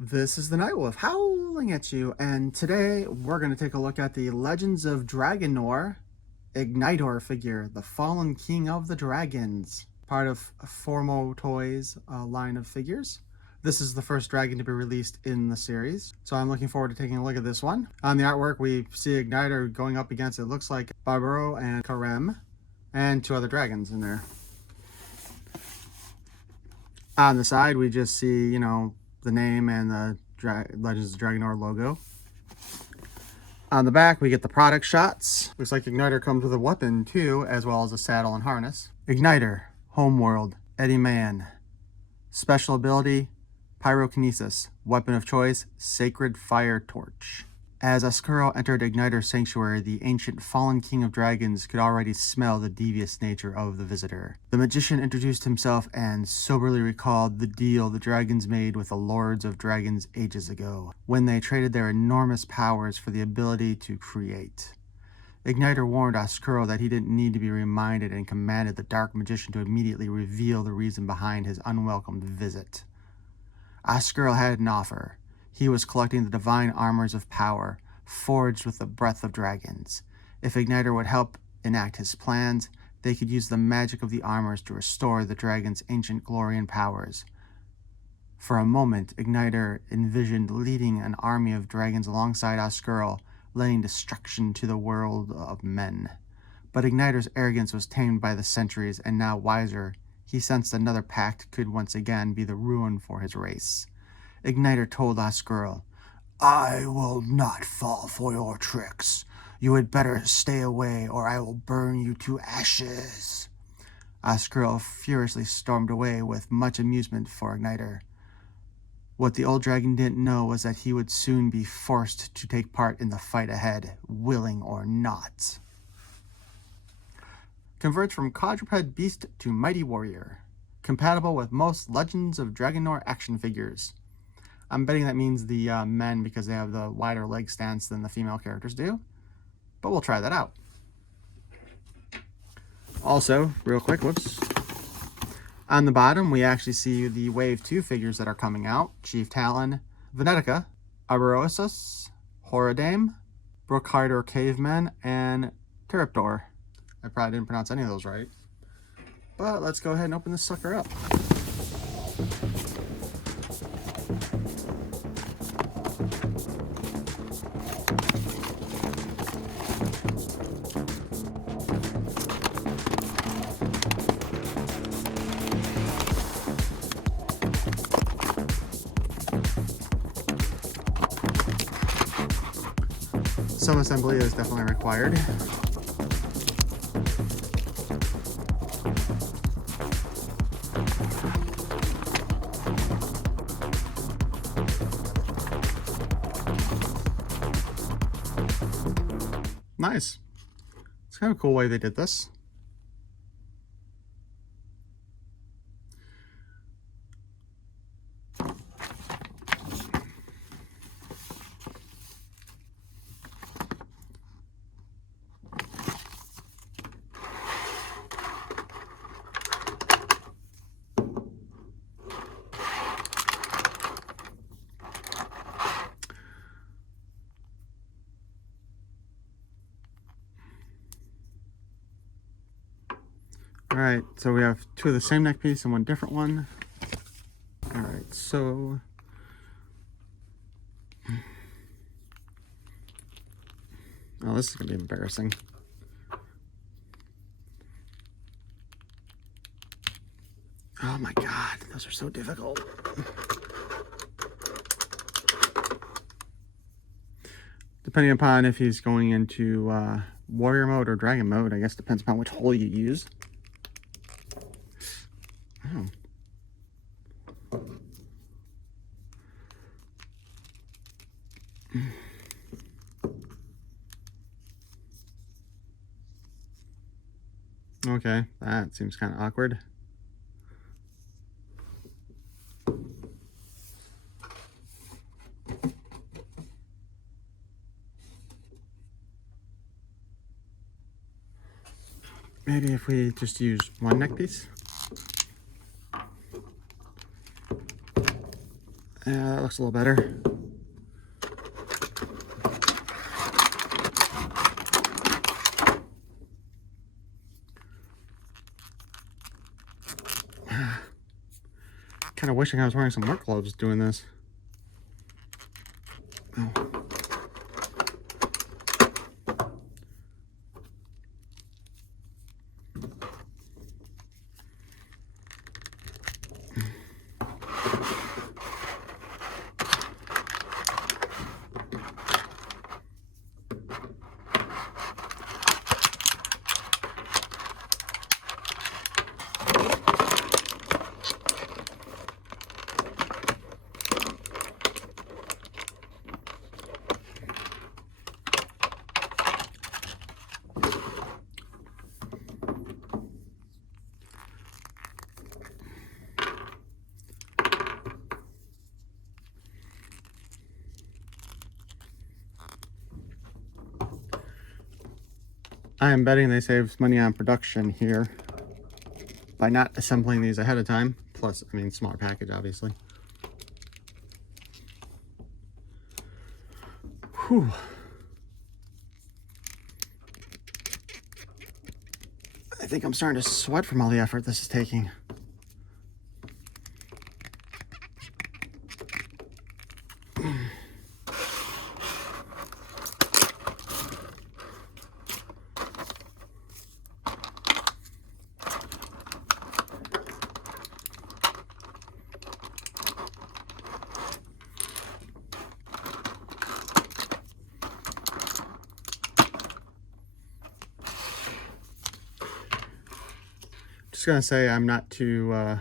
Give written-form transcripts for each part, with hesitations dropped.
This is the Nightwolf howling at you, and today we're going to take a look at the Legends of Dragonore Ignytor figure, the Fallen King of the Dragons, part of Formo Toys line of figures. This is the first dragon to be released in the series, so I'm looking forward to taking a look at this one. On the artwork, we see Ignytor going up against, it looks like, Barbaro and Karem, and two other dragons in there. On the side, we just see, the name and the Legends of Dragonore logo. On the back, we get the product shots. Looks like Ignytor comes with a weapon too, as well as a saddle and harness. Ignytor, Homeworld, Eddie Man. Special ability, Pyrokinesis. Weapon of choice, Sacred Fire Torch. As Oskuro entered Ignytor's sanctuary, the ancient fallen king of dragons could already smell the devious nature of the visitor. The magician introduced himself and soberly recalled the deal the dragons made with the lords of dragons ages ago, when they traded their enormous powers for the ability to create. Ignytor warned Oskuro that he didn't need to be reminded and commanded the dark magician to immediately reveal the reason behind his unwelcomed visit. Oskuro had an offer. He was collecting the divine armors of power, forged with the breath of dragons. If Ignytor would help enact his plans, they could use the magic of the armors to restore the dragon's ancient glory and powers. For a moment, Ignytor envisioned leading an army of dragons alongside Oskuro, laying destruction to the world of men. But Ignytor's arrogance was tamed by the centuries, and now wiser, he sensed another pact could once again be the ruin for his race. Ignytor told Oskuro, "I will not fall for your tricks. You had better stay away or I will burn you to ashes." Oskuro furiously stormed away with much amusement for Ignytor. What the old dragon didn't know was that he would soon be forced to take part in the fight ahead, willing or not. Converts from quadruped beast to mighty warrior. Compatible with most Legends of Dragonore action figures. I'm betting that means the men because they have the wider leg stance than the female characters do. But we'll try that out. Also, real quick, whoops. On the bottom, we actually see the Wave 2 figures that are coming out. Chief Talon, Venetica, Arboreosus, Horadame, Brookharder Caveman, and Terraptor. I probably didn't pronounce any of those right. But let's go ahead and open this sucker up. Some assembly is definitely required. Nice. It's kind of a cool way they did this. Alright, so we have two of the same neck piece and one different one. Alright, so oh, this is going to be embarrassing. Oh my god, those are so difficult. Depending upon if he's going into warrior mode or dragon mode, I guess depends upon which hole you use. Oh. Okay, that seems kind of awkward. Maybe if we just use one neck piece. Yeah, that looks a little better. Kind of wishing I was wearing some work gloves doing this. Oh. I am betting they saved money on production here by not assembling these ahead of time. Plus, I mean, smaller package, obviously. Whew. I think I'm starting to sweat from all the effort this is taking. Just gonna say I'm not too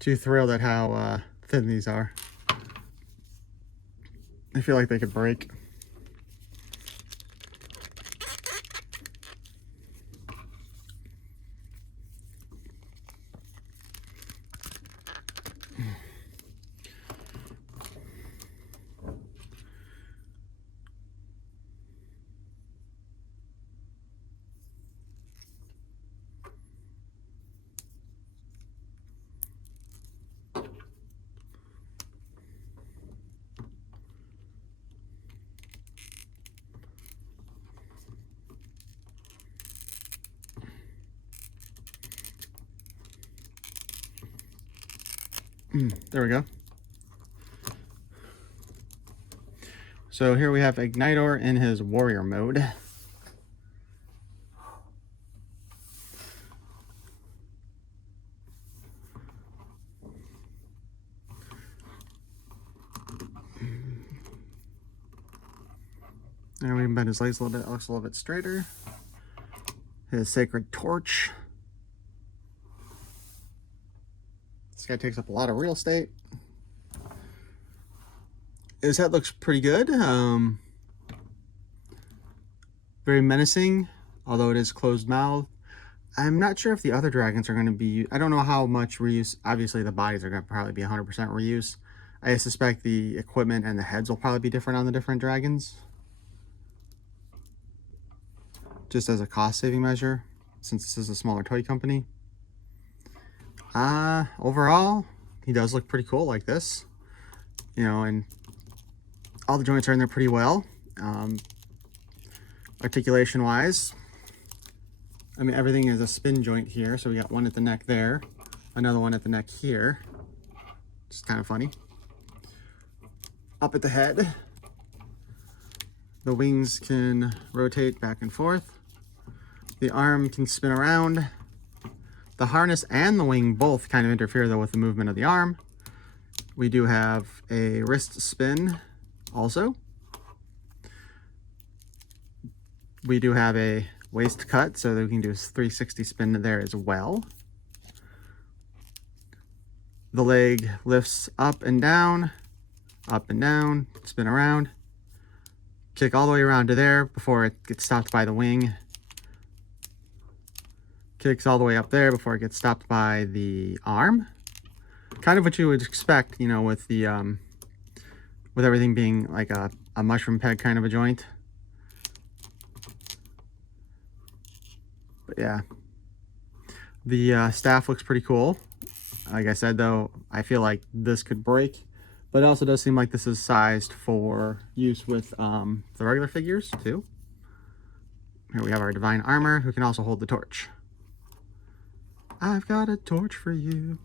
thrilled at how thin these are. I feel like they could break. There we go. So here we have Ignytor in his warrior mode. And we can bend his legs a little bit. It looks a little bit straighter. His sacred torch. This guy takes up a lot of real estate. His head looks pretty good. Very menacing, although it is closed mouth. I'm not sure if the other dragons are going to be... I don't know how much reuse. Obviously, the bodies are going to probably be 100% reuse. I suspect the equipment and the heads will probably be different on the different dragons. Just as a cost-saving measure, since this is a smaller toy company. Overall, he does look pretty cool like this. You know, and all the joints are in there pretty well. Articulation-wise, I mean, everything is a spin joint here. So we got one at the neck there, another one at the neck here. Just kind of funny. Up at the head, the wings can rotate back and forth. The arm can spin around. The harness and the wing both kind of interfere though with the movement of the arm. We do have a wrist spin also. We do have a waist cut so that we can do a 360 spin there as well. The leg lifts up and down, spin around, kick all the way around to there before it gets stopped by the wing. Kicks all the way up there before it gets stopped by the arm. Kind of what you would expect, you know, with the with everything being like a mushroom peg kind of a joint. But yeah, the staff looks pretty cool. Like I said though, I feel like this could break. But it also does seem like this is sized for use with the regular figures too. Here we have our divine armor, who can also hold the torch. I've got a torch for you.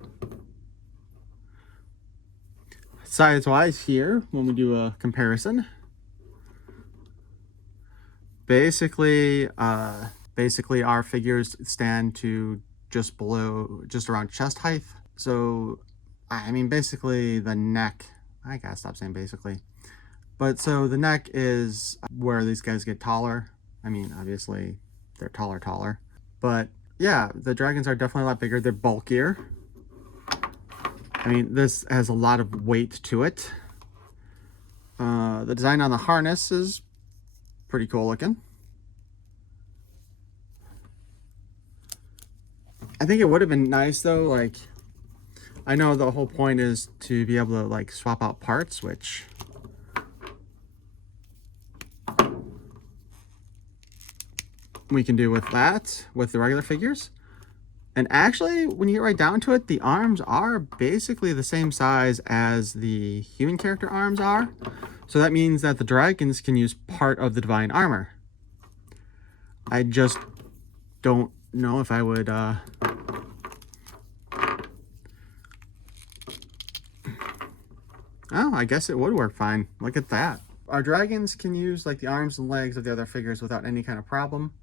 Size-wise here, when we do a comparison, basically our figures stand to just around chest height. So, I mean, basically the neck, I gotta stop saying basically. But so the neck is where these guys get taller. I mean, obviously they're taller. But yeah, the dragons are definitely a lot bigger. They're bulkier. I mean, this has a lot of weight to it. The design on the harness is pretty cool looking. I think it would have been nice though, like, I know the whole point is to be able to like swap out parts, which we can do with that, with the regular figures. And actually, when you get right down to it, the arms are basically the same size as the human character arms are. So that means that the dragons can use part of the divine armor. I just don't know if I would... Oh, I guess it would work fine. Look at that. Our dragons can use like the arms and legs of the other figures without any kind of problem.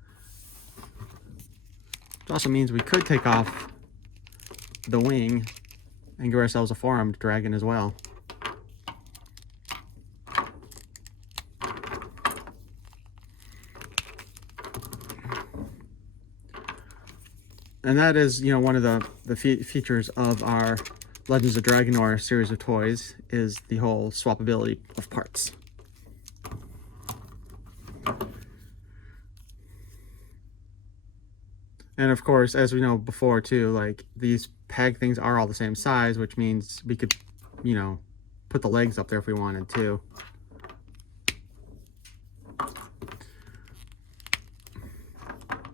It also means we could take off the wing and give ourselves a four-armed dragon as well. And that is, you know, one of the features of our Legends of Dragonore series of toys is the whole swappability of parts. And of course, as we know before too, like these peg things are all the same size, which means we could, you know, put the legs up there if we wanted to.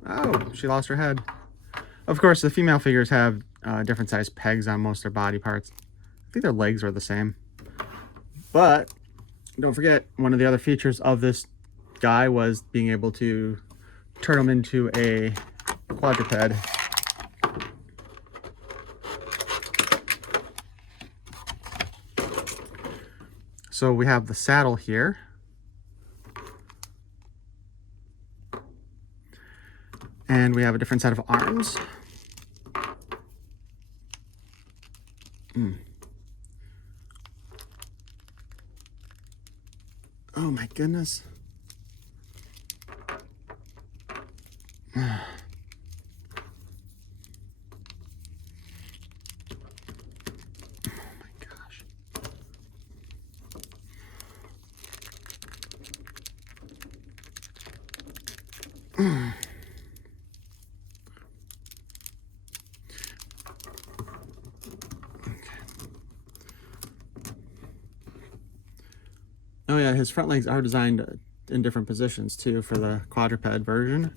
Oh, she lost her head. Of course, the female figures have different size pegs on most of their body parts. I think their legs are the same. But don't forget, one of the other features of this guy was being able to turn him into a quadruped. So we have the saddle here. And we have a different set of arms. Oh my goodness. Oh yeah, his front legs are designed in different positions too for the quadruped version.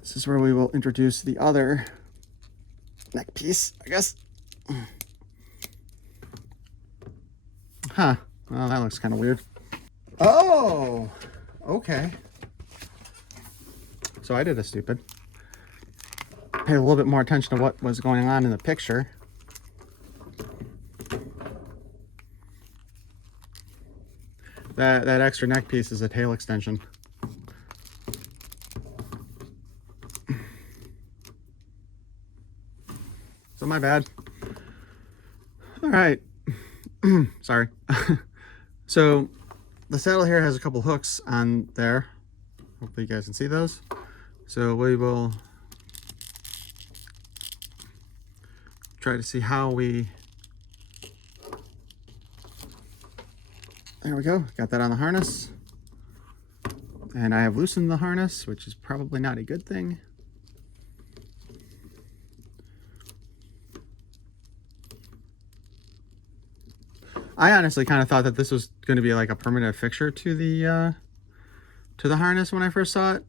This is where we will introduce the other neck piece, I guess. Huh. Well, that looks kind of weird. Oh, okay. So I did a stupid. Pay a little bit more attention to what was going on in the picture. That extra neck piece is a tail extension. So my bad. All right. Sorry. So the saddle here has a couple hooks on there. Hopefully you guys can see those. So we will try to see how we... There we go. Got that on the harness. And I have loosened the harness, which is probably not a good thing. I honestly kind of thought that this was going to be like a permanent fixture to the harness when I first saw it.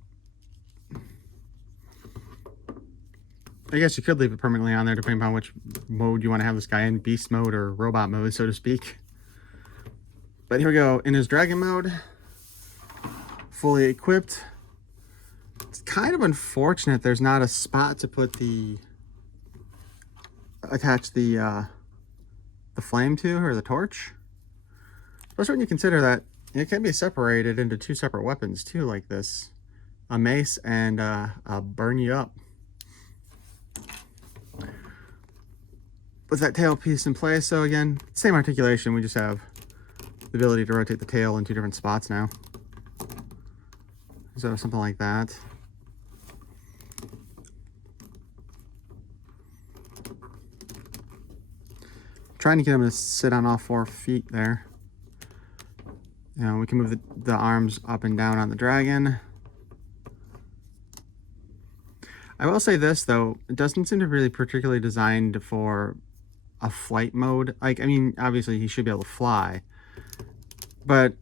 I guess you could leave it permanently on there depending on which mode you want to have this guy in, beast mode or robot mode, so to speak. But here we go, in his dragon mode, fully equipped. It's kind of unfortunate there's not a spot to put attach the flame to, or the torch. Especially when you consider that it can be separated into two separate weapons too, like this. A mace and a burn you up. With that tail piece in place, so again, same articulation, we just have the ability to rotate the tail in two different spots now. So something like that. Trying to get him to sit on all 4 feet there. You know, we can move the arms up and down on the dragon. I will say this though, it doesn't seem to be really particularly designed for a flight mode. Like, I mean, obviously he should be able to fly, but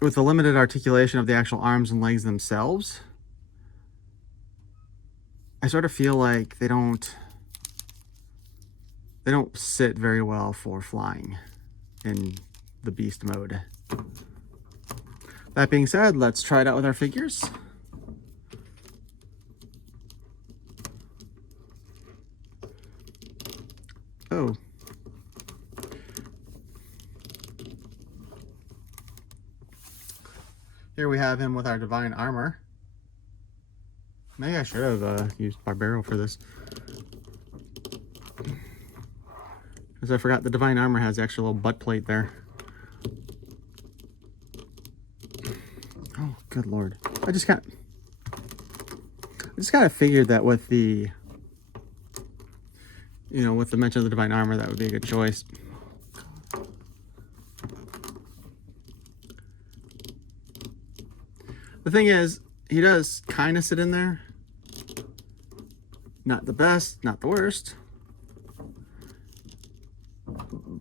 with the limited articulation of the actual arms and legs themselves, I sort of feel like they don't sit very well for flying in the beast mode. That being said, let's try it out with our figures. Oh. Here we have him with our divine armor. Maybe I should have used Barbaro for this, because I forgot the divine armor has the actual little butt plate there. Oh, good lord! I just kind of figured that with the, you know, with the mention of the divine armor, that would be a good choice. The thing is, he does kind of sit in there. Not the best, not the worst.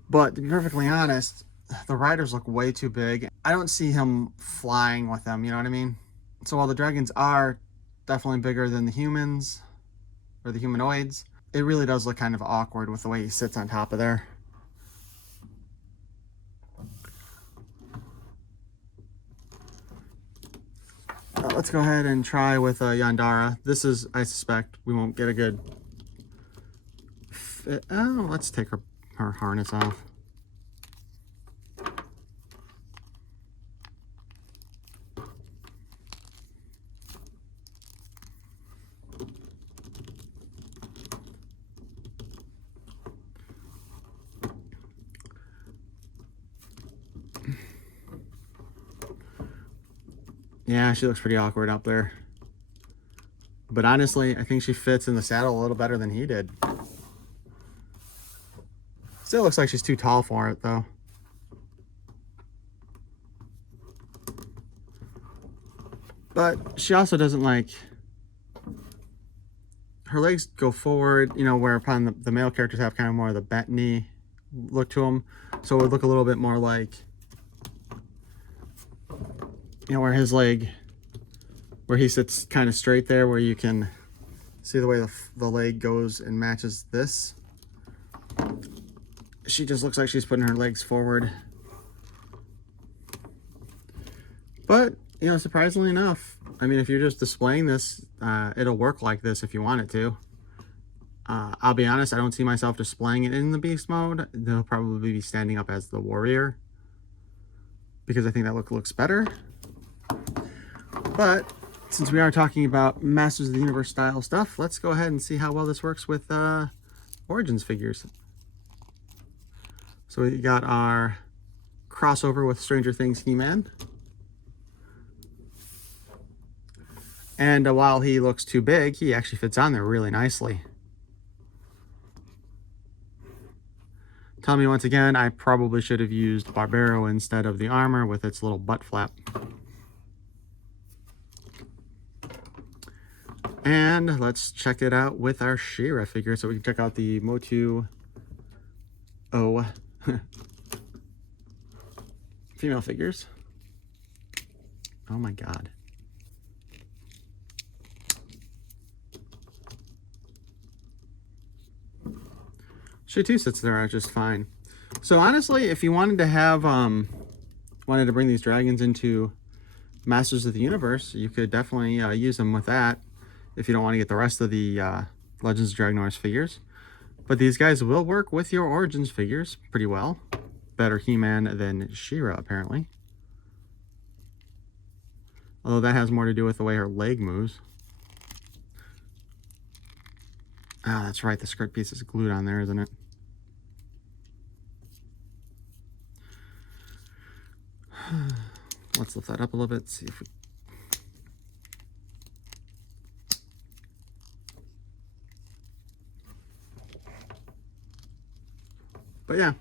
But to be perfectly honest, the riders look way too big. I don't see him flying with them, you know what I mean? So while the dragons are definitely bigger than the humans, or the humanoids, it really does look kind of awkward with the way he sits on top of there. Let's go ahead and try with Yondara. This is, I suspect, we won't get a good fit. Oh, let's take her harness off. Yeah, she looks pretty awkward up there. But honestly, I think she fits in the saddle a little better than he did. Still looks like she's too tall for it, though. But she also doesn't, like, her legs go forward, you know, whereupon the male characters have kind of more of the bent knee look to them. So it would look a little bit more like, you know, where his leg, where he sits kind of straight there, where you can see the way the leg goes and matches this. She just looks like she's putting her legs forward. But, you know, surprisingly enough, I mean, if you're just displaying this, it'll work like this if you want it to. I'll be honest, I don't see myself displaying it in the beast mode. They'll probably be standing up as the warrior, because I think that looks better. But since we are talking about Masters of the Universe style stuff, let's go ahead and see how well this works with Origins figures. So we got our crossover with Stranger Things He-Man. And while he looks too big, he actually fits on there really nicely. Tell me once again, I probably should have used Barbaro instead of the armor with its little butt flap. And let's check it out with our She-Ra figure, so we can check out the Motu O female figures. Oh my god. She too sits there just fine. So honestly, if you wanted to have, wanted to bring these dragons into Masters of the Universe, you could definitely use them with that if you don't want to get the rest of the Legends of Dragonore's figures. But these guys will work with your Origins figures pretty well. Better He-Man than She-Ra, apparently. Although that has more to do with the way her leg moves. Ah, that's right, the skirt piece is glued on there, isn't it? Let's lift that up a little bit, see if we... But yeah,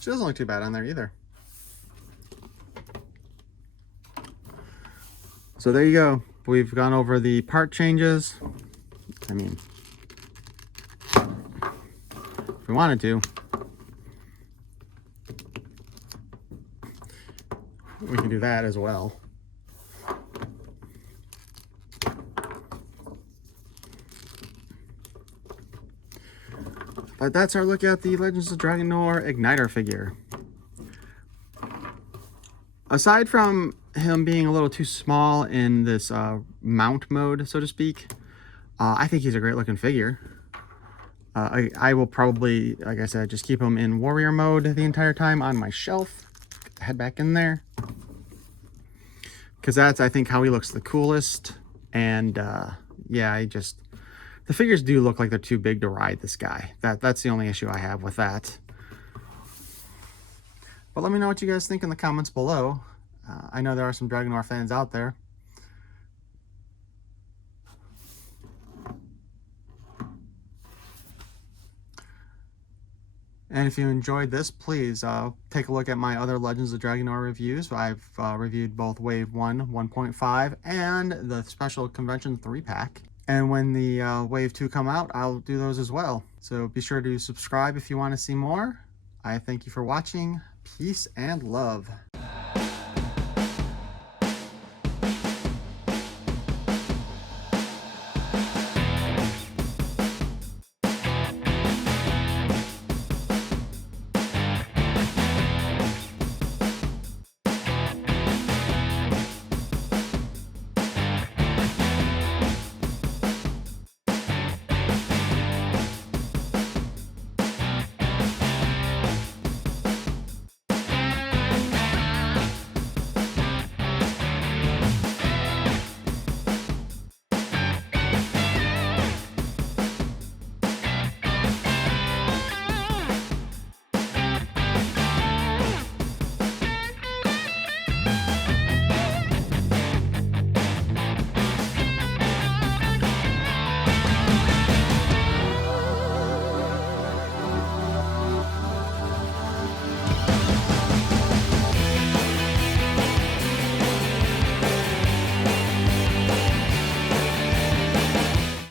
she doesn't look too bad on there either. So there you go. We've gone over the part changes. I mean, if we wanted to, we can do that as well. But that's our look at the Legends of Dragonore Ignytor figure. Aside from him being a little too small in this mount mode, so to speak, I think he's a great looking figure. I will probably, like I said, just keep him in warrior mode the entire time on my shelf. Head back in there. Because that's, I think, how he looks the coolest. And yeah, the figures do look like they're too big to ride this guy. That's the only issue I have with that. But let me know what you guys think in the comments below. I know there are some Dragonore fans out there. And if you enjoyed this, please take a look at my other Legends of Dragonore reviews. I've reviewed both Wave 1, 1.5, and the Special Convention 3-pack. And when the Wave 2 come out, I'll do those as well. So be sure to subscribe if you want to see more. I thank you for watching. Peace and love.